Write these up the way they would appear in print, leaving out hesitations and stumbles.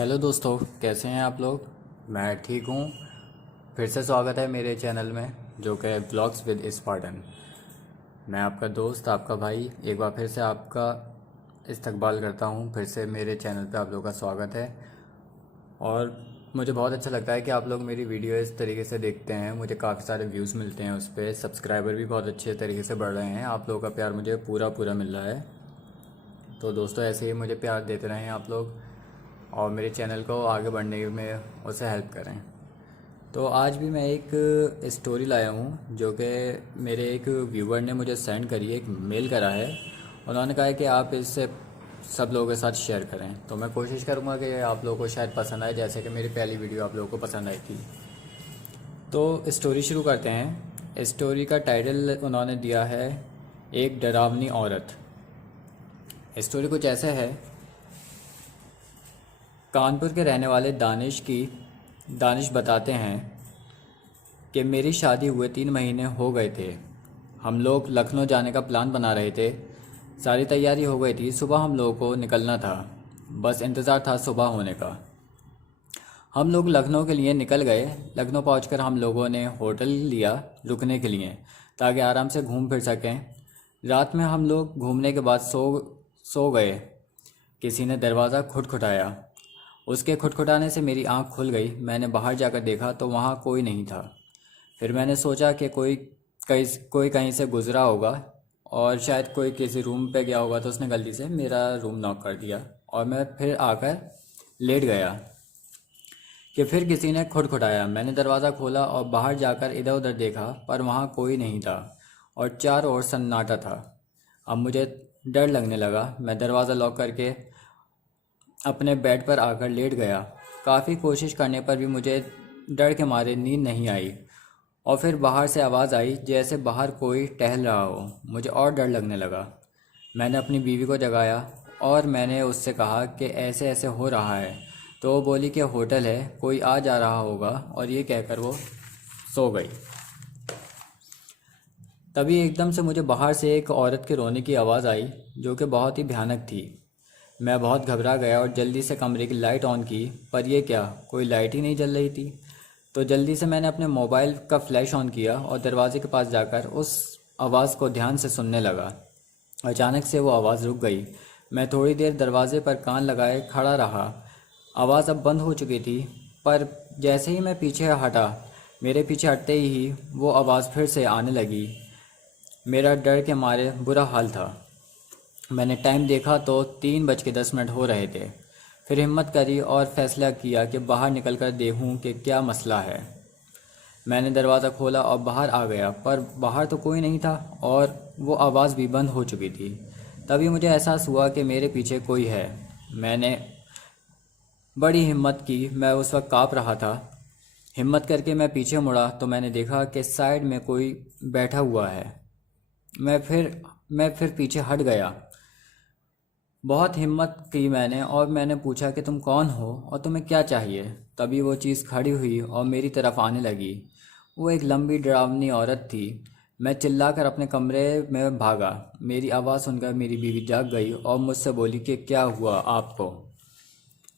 Hello दोस्तों, कैसे हैं आप लोग। मैं ठीक हूँ। फिर से स्वागत है मेरे चैनल में जो कि ब्लॉग्स विद स्पार्टन। मैं आपका दोस्त, आपका भाई, एक बार फिर से आपका इस्तकबाल करता हूँ। फिर से मेरे चैनल पे आप लोगों का स्वागत है। और मुझे बहुत अच्छा लगता है कि आप लोग मेरी वीडियो इस तरीके से देखते हैं। मुझे काफ़ी सारे व्यूज़ मिलते हैं उस पर, सब्सक्राइबर भी बहुत अच्छे तरीके से बढ़ रहे हैं। आप लोगों का प्यार मुझे पूरा पूरा मिल रहा है। तो दोस्तों, ऐसे ही मुझे प्यार देते रहें आप लोग और मेरे चैनल को आगे बढ़ने में उसे हेल्प करें। तो आज भी मैं एक स्टोरी लाया हूँ जो कि मेरे एक व्यूवर ने मुझे सेंड करी है, एक मेल करा है। उन्होंने कहा है कि आप इससे सब लोगों के साथ शेयर करें। तो मैं कोशिश करूँगा कि आप लोगों को शायद पसंद आए, जैसे कि मेरी पहली वीडियो आप लोगों को पसंद आई थी। तो स्टोरी शुरू करते हैं। स्टोरी का टाइटल उन्होंने दिया है एक डरावनी औरत। स्टोरी कुछ ऐसे है। कानपुर के रहने वाले दानिश बताते हैं कि मेरी शादी हुए 3 महीने हो गए थे। हम लोग लखनऊ जाने का प्लान बना रहे थे। सारी तैयारी हो गई थी। सुबह हम लोगों को निकलना था, बस इंतज़ार था सुबह होने का। हम लोग लखनऊ के लिए निकल गए। लखनऊ पहुंचकर हम लोगों ने होटल लिया रुकने के लिए, ताकि आराम से घूम फिर सकें। रात में हम लोग घूमने के बाद सो गए। किसी ने दरवाज़ा खटखटाया। उसके खटखटाने से मेरी आंख खुल गई। मैंने बाहर जाकर देखा तो वहाँ कोई नहीं था। फिर मैंने सोचा कि कोई कहीं से गुज़रा होगा और शायद कोई किसी रूम पे गया होगा, तो उसने गलती से मेरा रूम नॉक कर दिया और मैं फिर आकर लेट गया कि फिर किसी ने खटखटाया। मैंने दरवाज़ा खोला और बाहर जाकर इधर उधर देखा, पर वहाँ कोई नहीं था और चारों ओर सन्नाटा था। अब मुझे डर लगने लगा। मैं दरवाज़ा लॉक करके अपने बेड पर आकर लेट गया। काफ़ी कोशिश करने पर भी मुझे डर के मारे नींद नहीं आई। और फिर बाहर से आवाज़ आई जैसे बाहर कोई टहल रहा हो। मुझे और डर लगने लगा। मैंने अपनी बीवी को जगाया और मैंने उससे कहा कि ऐसे ऐसे हो रहा है। तो वो बोली कि होटल है, कोई आ जा रहा होगा, और ये कहकर वो सो गई। तभी एकदम से मुझे बाहर से एक औरत के रोने की आवाज़ आई, जो कि बहुत ही भयानक थी। मैं बहुत घबरा गया और जल्दी से कमरे की लाइट ऑन की, पर यह क्या, कोई लाइट ही नहीं जल रही थी। तो जल्दी से मैंने अपने मोबाइल का फ्लैश ऑन किया और दरवाजे के पास जाकर उस आवाज़ को ध्यान से सुनने लगा। अचानक से वो आवाज़ रुक गई। मैं थोड़ी देर दरवाजे पर कान लगाए खड़ा रहा। आवाज़ अब बंद हो चुकी थी, पर जैसे ही मैं पीछे हटा, मेरे पीछे हटते ही वो आवाज़ फिर से आने लगी। मेरा डर के मारे बुरा हाल था। मैंने टाइम देखा तो 3:10 हो रहे थे। फिर हिम्मत करी और फैसला किया कि बाहर निकलकर देखूं कि क्या मसला है। मैंने दरवाज़ा खोला और बाहर आ गया, पर बाहर तो कोई नहीं था और वो आवाज़ भी बंद हो चुकी थी। तभी मुझे एहसास हुआ कि मेरे पीछे कोई है। मैंने बड़ी हिम्मत की। मैं उस वक्त काँप रहा था। हिम्मत करके मैं पीछे मुड़ा तो मैंने देखा कि साइड में कोई बैठा हुआ है। मैं फिर पीछे हट गया। बहुत हिम्मत की मैंने और मैंने पूछा कि तुम कौन हो और तुम्हें क्या चाहिए। तभी वो चीज़ खड़ी हुई और मेरी तरफ आने लगी। वो एक लंबी डरावनी औरत थी। मैं चिल्लाकर अपने कमरे में भागा। मेरी आवाज़ सुनकर मेरी बीवी जाग गई और मुझसे बोली कि क्या हुआ आपको,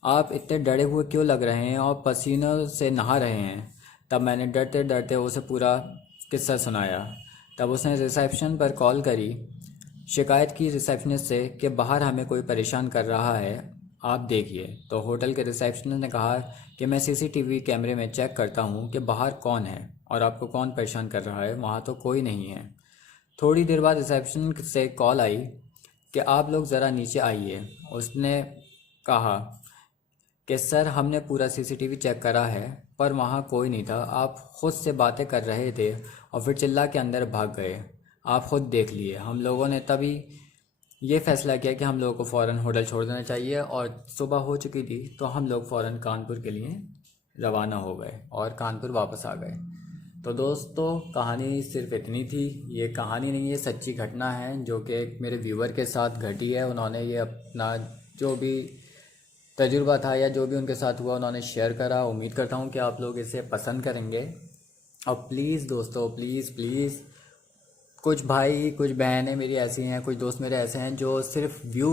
आप इतने डरे हुए क्यों लग रहे हैं और पसीनों से नहा रहे हैं। तब मैंने डरते डरते उसे पूरा किस्सा सुनाया। तब उसने रिसेप्शन पर कॉल करी, शिकायत की रिसेप्शनिस्ट से कि बाहर हमें कोई परेशान कर रहा है, आप देखिए। तो होटल के रिसेप्शनिस्ट ने कहा कि मैं सीसीटीवी कैमरे में चेक करता हूँ कि बाहर कौन है और आपको कौन परेशान कर रहा है। वहाँ तो कोई नहीं है। थोड़ी देर बाद रिसेप्शन से कॉल आई कि आप लोग ज़रा नीचे आइए। उसने कहा कि सर, हमने पूरा सीसीटीवी चेक करा है, पर वहाँ कोई नहीं था। आप खुद से बातें कर रहे थे और फिर चिल्ला के अंदर भाग गए। आप खुद देख लिए। हम लोगों ने तभी ये फैसला किया कि हम लोगों को फ़ौरन होटल छोड़ देना चाहिए और सुबह हो चुकी थी, तो हम लोग फ़ौरन कानपुर के लिए रवाना हो गए और कानपुर वापस आ गए। तो दोस्तों, कहानी सिर्फ इतनी थी। ये कहानी नहीं है, सच्ची घटना है जो कि मेरे व्यूवर के साथ घटी है। उन्होंने ये अपना जो भी तजुर्बा था या जो भी उनके साथ हुआ उन्होंने शेयर करा। उम्मीद करता हूँ कि आप लोग इसे पसंद करेंगे। और प्लीज़ दोस्तों, प्लीज़ प्लीज़, कुछ भाई कुछ बहनें मेरी ऐसी हैं, कुछ दोस्त मेरे ऐसे हैं जो सिर्फ व्यू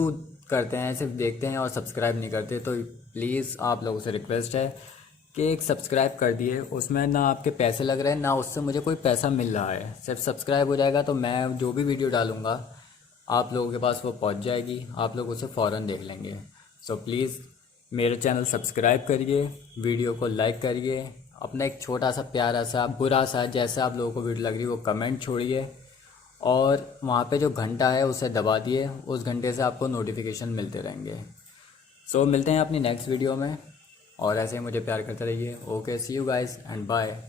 करते हैं, सिर्फ देखते हैं और सब्सक्राइब नहीं करते। तो प्लीज़ आप लोगों से रिक्वेस्ट है कि एक सब्सक्राइब कर दिए, उसमें ना आपके पैसे लग रहे हैं ना उससे मुझे कोई पैसा मिल रहा है, सिर्फ सब्सक्राइब हो जाएगा तो मैं जो भी वीडियो डालूँगा आप लोगों के पास वो पहुंच जाएगी, आप लोग उसे फ़ौरन देख लेंगे। सो प्लीज़ मेरे चैनल सब्सक्राइब करिए, वीडियो को लाइक करिए, अपना एक छोटा सा प्यारा सा बुरा सा जैसा आप लोगों को वीडियो लग रही है वो कमेंट छोड़िए, और वहाँ पे जो घंटा है उसे दबा दिए, उस घंटे से आपको नोटिफिकेशन मिलते रहेंगे। सो मिलते हैं अपनी नेक्स्ट वीडियो में, और ऐसे ही मुझे प्यार करते रहिए। Okay, see you guys and bye.